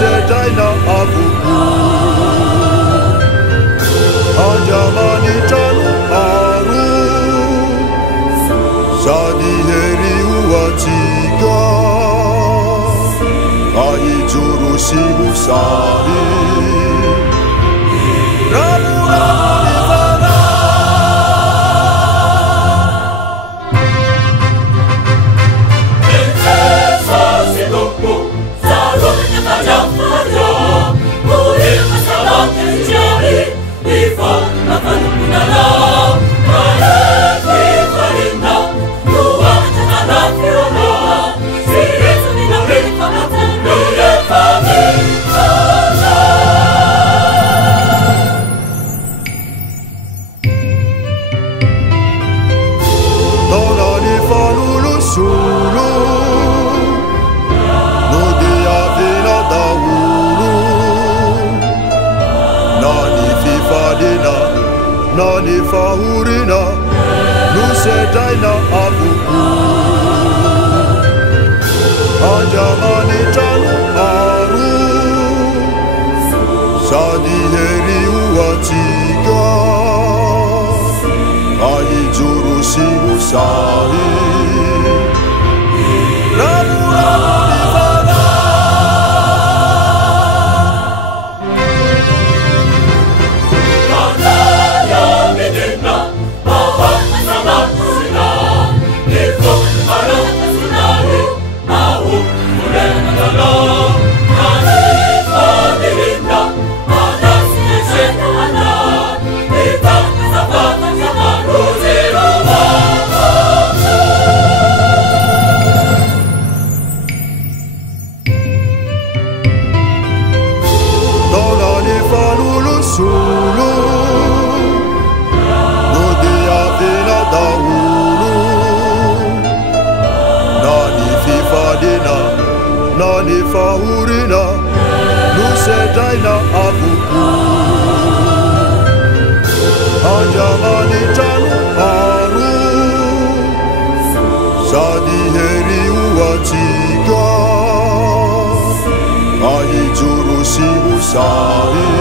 Daina abuku Anjamani tanu aru Sadi heri uatiga Ai juru sibu sahi Rabu nivana Princesa Sidoku Sarunya tajam Nani fahurina Nuse daina abuku Anjamani tanu aru Sadi heri uatiga Ai juru sibu sahi Rabu nivana Nani fahurina Nuse daina abuku Anjamani tanu aru Sadi heri uatiga Ai juru sibu sahi